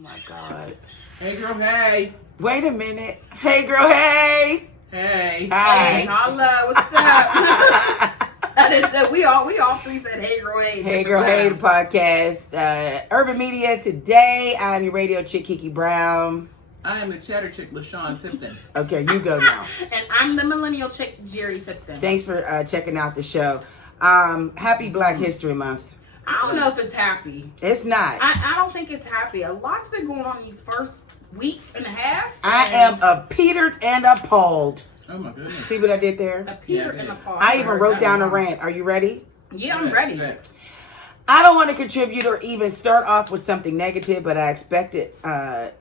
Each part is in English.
my God. Hey, girl, hey. Wait a minute. Hey, girl, hey. Hey. Hi. Hey, holla, what's up? we all three said, hey, girl, hey. Hey, girl, hey, the podcast. Urban Media. Today, I'm your radio chick, Kiki Brown. I am the cheddar chick, LaShawn Tipton. Okay, you go now. And I'm the millennial chick, Jerry Tipton. Thanks for checking out the show. Happy Black History Month. I don't know if it's happy. It's not. I don't think it's happy. A lot's been going on these first week and a half. I am petered and appalled. Oh, my goodness. See what I did there? A Peter and a Paul. I even wrote down a rant. Are you ready? Yeah, I'm ready. I don't want to contribute or even start off with something negative, but I expected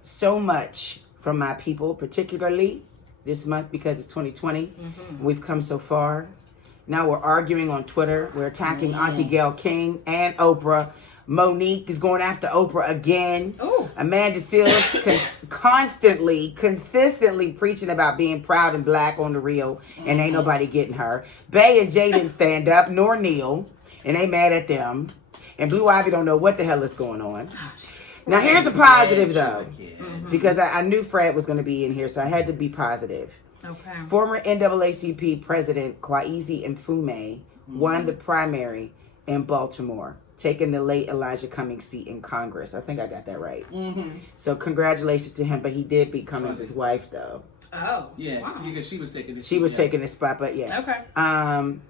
so much from my people, particularly this month because it's 2020. Mm-hmm. We've come so far. Now we're arguing on Twitter. We're attacking Auntie Gail King and Oprah. Monique is going after Oprah again. Ooh. Amanda Seals consistently preaching about being proud and black on the real, and ain't nobody getting her. Bay and Jay didn't stand up, nor Neil, and they mad at them. And Blue Ivy don't know what the hell is going on. Now here's a positive though, because I knew Fred was going to be in here, so I had to be positive. Okay. Former NAACP President Kwesi Mfume won the primary in Baltimore, taking the late Elijah Cummings seat in Congress. I think I got that right. Mm-hmm. So congratulations to him, but he did beat Cummings' wife, though. Oh, yeah, wow. Because she was taking the taking the spot, but yeah. Okay.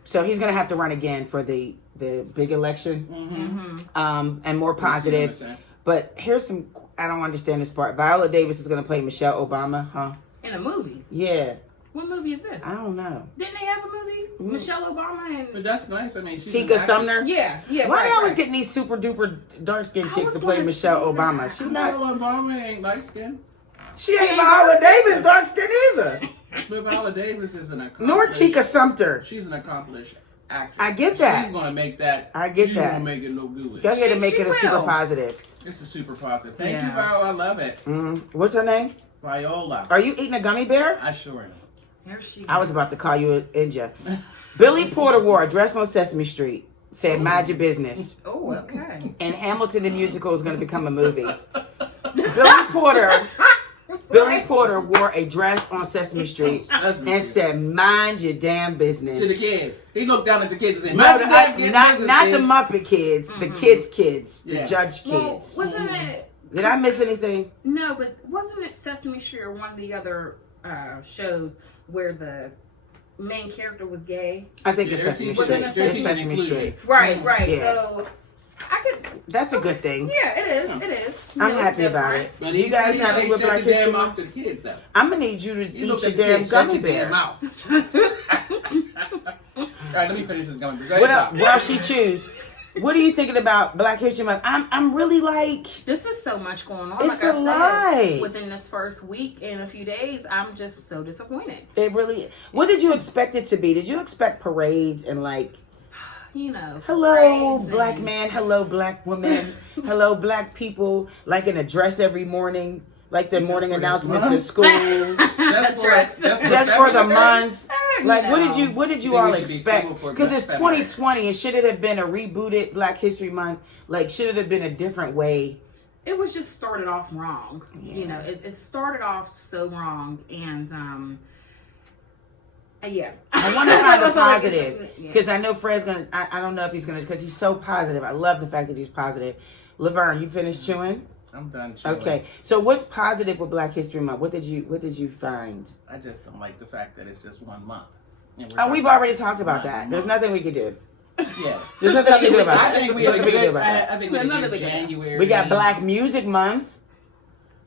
So he's gonna have to run again for the big election. Mm-hmm. And more positive. But here's some. I don't understand this part. Viola Davis is gonna play Michelle Obama, huh? In a movie. Yeah. What movie is this? I don't know. Didn't they have a movie? Michelle Obama and... But that's nice. I mean, she's Tika Sumner? Yeah. Why are they always getting these super duper dark skinned chicks to play Michelle Obama? She Michelle Obama ain't light skinned. She ain't Viola Davis dark skinned either. But Viola Davis is an accomplished... Nor Tika Sumter. She's an accomplished actress. I get that. She's going to make that... I get she's that. She's going to make it look good. Go ahead and make it a super positive. It's a super positive. Thank you, Viola. I love it. What's her name? Viola. Are you eating a gummy bear? I sure am. I was about to call you an India. Billy Porter wore a dress on Sesame Street. Said, mind your business. Oh, okay. And Hamilton the Musical is going to become a movie. Billy Porter wore a dress on Sesame Street and said, mind your damn business. To the kids. He looked down at the kids and said, mind your damn business. Not the Muppet kids, the kids, the Judge kids. Wasn't it... Did I miss anything? No, but wasn't it Sesame Street or one of the other shows where the main character was gay? I think it's Sesame Street. It's Sesame Street. Right. Yeah. So I could. That's a good thing. Yeah, it is. It is. I'm happy about it. But you guys happy with Black History Month? To the kids, though. I'm gonna need you to eat your damn gummy bear. All right, let me finish this gummy bear. While she chews. What are you thinking about Black History Month? I'm really like... This is so much going on. It's like a I said, lot. within this first week and a few days, I'm just so disappointed. It really... What did you expect it to be? Did you expect parades and like... You know, hello, black man. Hello, black woman. Hello, black people. Like in a dress every morning. Like the morning announcements at school. Just for the month. Like, what did you all expect? Because it's 2020, and should it have been a rebooted Black History Month? Like, should it have been a different way? It was just started off wrong. Yeah. You know, it started off so wrong, and yeah. I want to find a positive because I know Fred's gonna. I don't know if he's gonna because he's so positive. I love the fact that he's positive. Laverne, you finished chewing? I'm done chewing. Okay, so what's positive with Black History Month? What did you find? I just don't like the fact that it's just 1 month. We've already talked about that. There's nothing we can do. Yeah. There's nothing we can do about that. I think we had a good January. We got Black Music Month.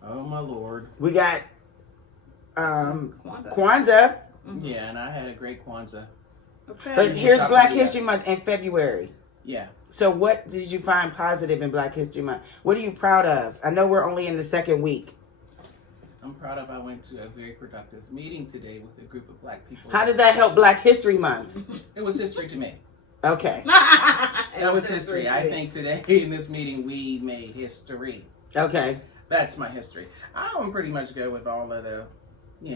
Oh my Lord. We got Kwanzaa. Yeah, and I had a great Kwanzaa. Okay. But here's Black History Month in February. Yeah. So what did you find positive in Black History Month? What are you proud of? I know we're only in the second week. I'm proud of I went to a very productive meeting today with a group of black people. How does that help Black History Month? It was history to me. Okay. That was history. I think today in this meeting we made history. Okay. That's my history. I'm pretty much good with all of the,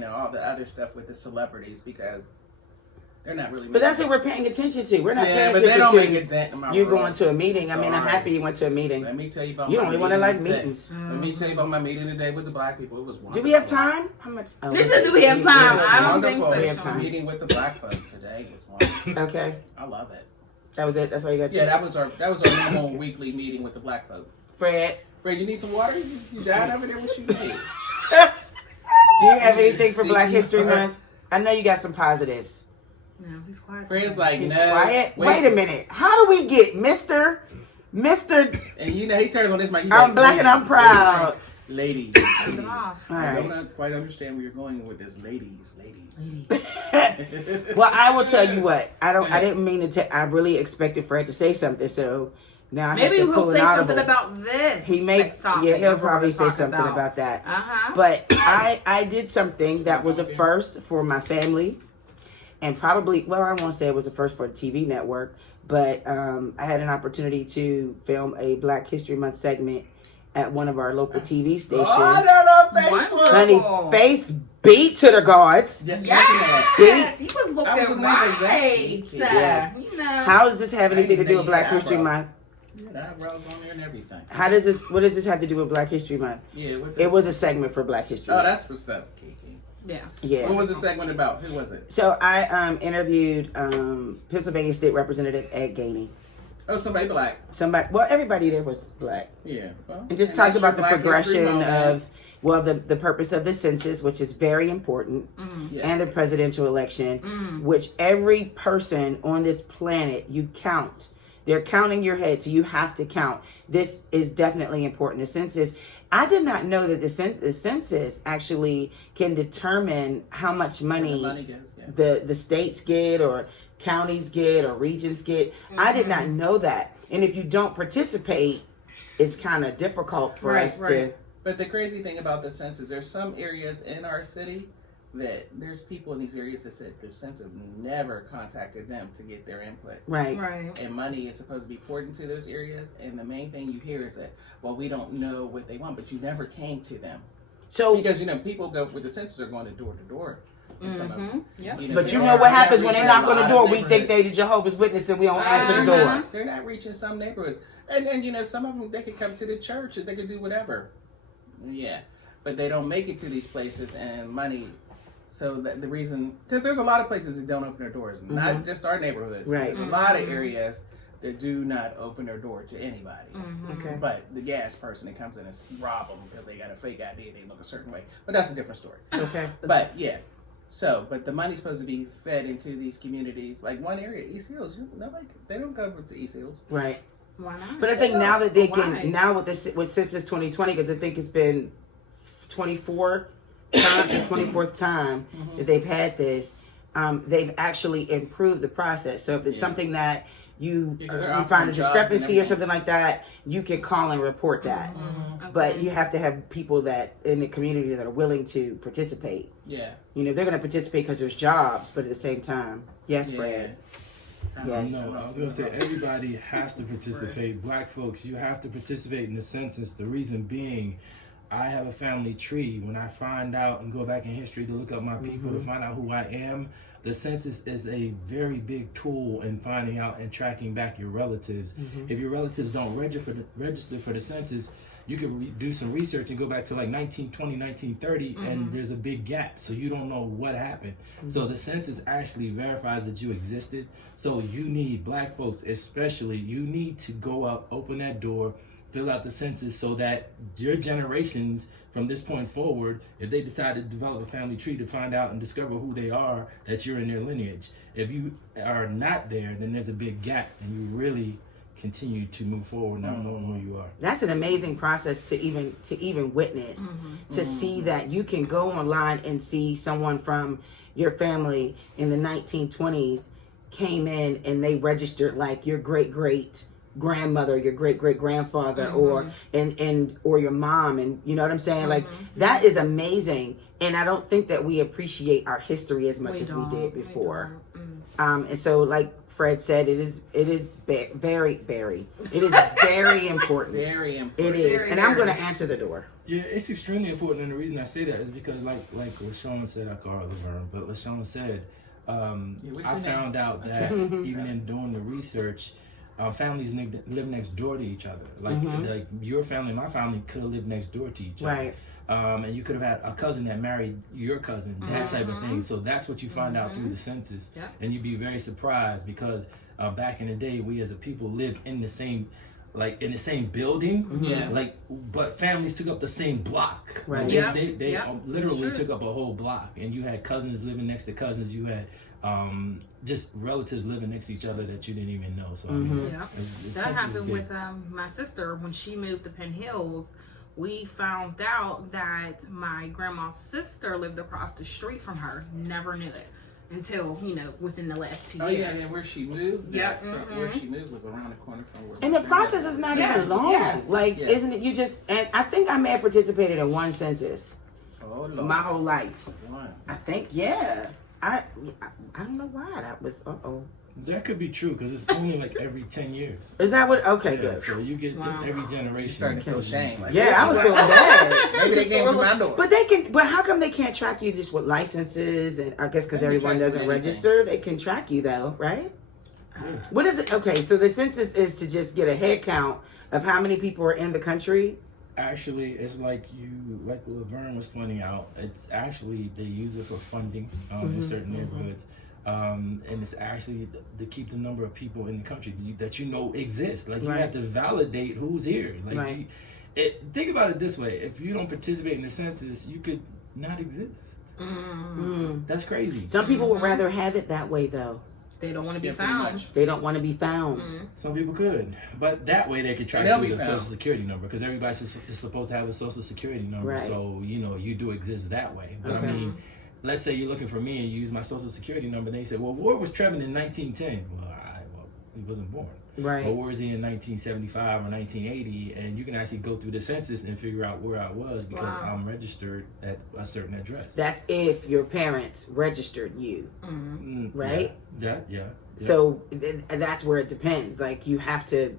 all the other stuff with the celebrities because They're not really. But that's what we're paying attention to. We're not paying but attention they don't to make a dent in my you world. going to a meeting. I mean, I'm Sorry. happy you went to a meeting. Let me tell you about You my only want to meeting like today. meetings. Let me tell you about my meeting today with the black people. It was wonderful. Do we have time? How much? Oh, This is, do we have time? It was I don't think wonderful. so. We have time. Meeting with the black folks today was wonderful. Okay, I love it. that was it. That's all you got to Yeah, say? that was our normal weekly meeting with the black folk. Fred, Ray, you need some water? You dying over there? What you need? do you have anything for See, Black you History are- Month? I know you got some positives. No, he's quiet. Fred's like, He's no. quiet. Wait a minute. How do we get Mr. And you know, he turns on this mic. I'm black and I'm proud. Ladies. Turn it off. All I right. don't quite understand where you're going with this. Ladies. Well, I will tell you what. I didn't mean to. I really expected Fred to say something. So now I Maybe have to we'll pull say an something audible. about this. He may. next topic Yeah, he'll that we're probably gonna say talk something about that. Uh-huh. But I did something that was a first for my family, and probably, well, I won't say it was a first for the TV network, but I had an opportunity to film a Black History Month segment at one of our local TV stations. Wonderful. Honey, face beat to the gods. Yes, he was I was looking looking right. exactly. Yeah. You know. How does this have anything to do with Black History Month? Yeah, eyebrows on there and everything. What does this have to do with Black History Month? Yeah, It was a segment for Black History Oh, Month. that's what's up, Kiki. Yeah. Yeah. What was the segment about? Who was it? So I interviewed Pennsylvania State Representative Ed Gainey. Oh, somebody black. Everybody there was black. Yeah. Well, And just that's talked about the your Black History progression Month. of, the purpose of the census, which is very important, Yeah. and the presidential election, Mm. which every person on this planet, you count. They're counting your head, so you have to count. This is definitely important. The census, I did not know that the census actually can determine how much Where the money money goes, yeah. the states get or counties get or regions get. I did not know that. And if you don't participate, it's kind of difficult for us to. But the crazy thing about the census, there's some areas in our city that there's people in these areas that said the census never contacted them to get their input. Right. Right. And money is supposed to be poured into those areas. And the main thing you hear is that, well, we don't know what they want, but you never came to them. So, Because, you know, people go with the census are going to door to door. And some of them, Yep. but they you are know what happens when reaching they knock a on the lot door? of We think neighborhoods. they the Jehovah's Witness and we don't answer the Uh-huh. door. They're not reaching some neighborhoods. And then, you know, some of them, they could come to the churches. They could do whatever. Yeah. But they don't make it to these places and money. So that the reason, because there's a lot of places that don't open their doors. Not just our neighborhood. Right. There's a lot of areas that do not open their door to anybody. Okay. But the gas person that comes in and rob them because they got a fake ID, they look a certain way. But that's a different story. Okay. But yeah. So, but the money's supposed to be fed into these communities. Like one area, East Hills, nobody, they don't go to East Hills. Right. Why not? But I think now that they Why? can, now with Census 2020, because I think it's been 24th time that they've had this, they've actually improved the process. So if it's something that you Yeah, 'cause they're you offering find a jobs and discrepancy or everything. something like that, you can call and report that. But you have to have people that in the community that are willing to participate. Yeah. You know, they're going to participate because there's jobs, but at the same time, yes, Fred. Yes. No, I was going to say everybody has to participate. Black folks, you have to participate in the census. The reason being, I have a family tree. When I find out and go back in history to look up my people to find out who I am, the census is a very big tool in finding out and tracking back your relatives. If your relatives don't register for the census, you can do some research and go back to like 1920, 1930, and there's a big gap. So you don't know what happened. So the census actually verifies that you existed. So you need, black folks especially, you need to go up, open that door, fill out the census so that your generations from this point forward, if they decide to develop a family tree to find out and discover who they are, that you're in their lineage. If you are not there, then there's a big gap and you really continue to move forward not knowing who you are. That's an amazing process to even witness, to see that you can go online and see someone from your family in the 1920s came in and they registered like your great grandmother, your great grandfather, or your mom, and you know what I'm saying? Like that is amazing, and I don't think that we appreciate our history as much as we did before. And so, like Fred said, it is very it is very important. Very important. It is, Very, and I'm very. going to answer the door. Yeah, it's extremely important, and the reason I say that is because, like LaShawn said, I call her Laverne, but LaShawn said, I found out that even in doing the research, families live next door to each other. Like your family and my family could have lived next door to each other. Right. And you could have had a cousin that married your cousin, that type of thing. So that's what you find out through the census. Yep. And you'd be very surprised because back in the day, we as a people lived in the same building. Yeah. But families took up the same block. Right. They literally took up a whole block. And you had cousins living next to cousins. You had just relatives living next to each other that you didn't even know. So I mean, that happened with my sister when she moved to Penn Hills. We found out that my grandma's sister lived across the street from her. Never knew it until, within the last 2 years. Oh yeah, and where she moved. Yeah. Where she moved was around the corner from where. And the process is not even long. Yes. Isn't it? You just, and I think I may have participated in one census Oh Lord. my whole life. One. I think, yeah. I don't know why that was. that could be true because it's only like every 10 years. Is that what? Okay, Yeah, good. so you get this every generation. Starting to feel shame. Like, Yeah, I was feeling bad. maybe they came to my door. But they can. But how come they can't track you just with licenses? And I guess because They can everyone track you doesn't with anything. register, they can track you though, right? Yeah. What is it? Okay, so the census is to just get a head count of how many people are in the country. Actually, it's like Laverne was pointing out. It's actually they use it for funding in certain neighborhoods, and it's actually to keep the number of people in the country that exist. Like you Right. have to validate who's here. Like Right. think about it this way: if you don't participate in the census, you could not exist. That's crazy. Some people would rather have it that way though. They don't want to be Yeah, pretty found. much. They don't want to be found. Some people could, but that way they could track And they'll you be with a found. social security number because everybody is supposed to have a social security number. Right. So you do exist that way. But Okay. I mean, let's say you're looking for me and you use my social security number, and they say, "Well, where was Trevin in 1910?" Well, he wasn't born. Right. But where was he in 1975 or 1980? And you can actually go through the census and figure out where I was because Wow. I'm registered at a certain address. That's if your parents registered you, right? Yeah. So that's where it depends. Like you have to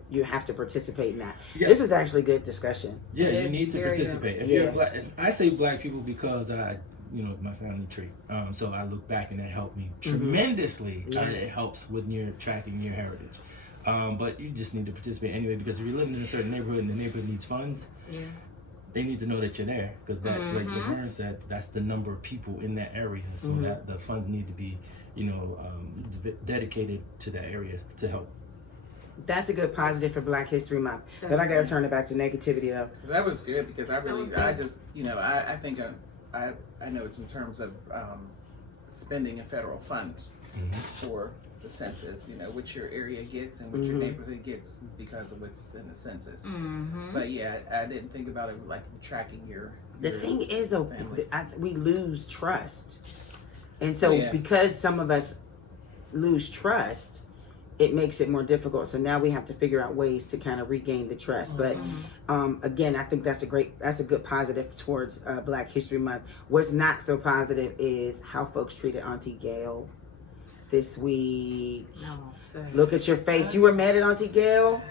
participate in that. Yeah. This is actually good discussion. Yeah, It you is need to very participate. If Yeah. you're black, I say black people because my family tree. So I look back and it helped me tremendously. Yeah. It helps with your tracking your heritage. But you just need to participate anyway because if you're living in a certain neighborhood and the neighborhood needs funds, they need to know that you're there because that, like Laverne said, that's the number of people in that area. So that the funds need to be, dedicated to that area to help. That's a good positive for Black History Month. But I gotta turn it back to negativity though. That was good because I think I know it's in terms of spending of federal funds for the census. What your area gets and what your neighborhood gets is because of what's in the census. But yeah, I didn't think about it like tracking your. The thing is though, family. we lose trust, and so because some of us lose trust, it makes it more difficult. So now we have to figure out ways to kind of regain the trust. But again, I think that's a good positive towards Black History Month. What's not so positive is how folks treated Auntie Gail this week. No, sis. Look at your face. You were mad at Auntie Gail?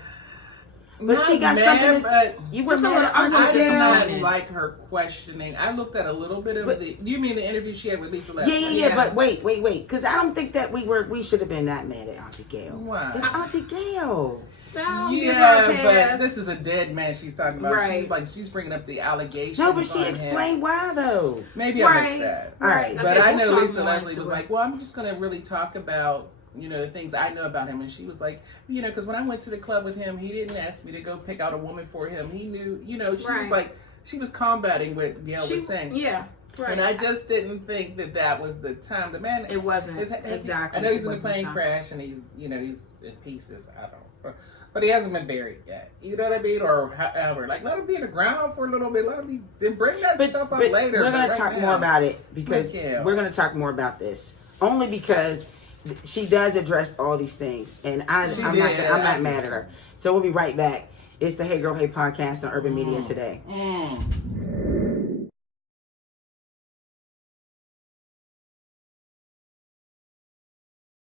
But she got mad, something. but You were Just a mad little at Auntie I did not Gail? like her questioning. I looked at a little bit of But- you mean the interview she had with Lisa Leslie? Yeah. Yeah. But wait. Because I don't think that we should have been that mad at Auntie Gail. Why? It's Auntie Gail. No, give her Yeah, a but pass. this is a dead man she's talking about. Right. She's bringing up the allegations. No, but she on him. explained why though. Maybe I missed Right. that. All right. But Okay, I we'll know talk Lisa more Leslie into was it. like, well, I'm just going to really talk about, the things I know about him. And she was like, because when I went to the club with him, he didn't ask me to go pick out a woman for him. He knew, she was Right. like, she was combating what Gail was saying. Yeah, right. And I just didn't think that was the time. The man, It wasn't exactly. exactly. I know he's It in a wasn't plane time. crash and he's in pieces. I don't know. But he hasn't been buried yet. You know what I mean? Or however. Like, let him be in the ground for a little bit. Let him be, then bring that stuff up later. We're but going to talk right more now- about it because Yeah. we're going to talk more about this. Only because she does address all these things. And I'm not mad at her. So we'll be right back. It's the Hey Girl, Hey podcast on Urban Media Today.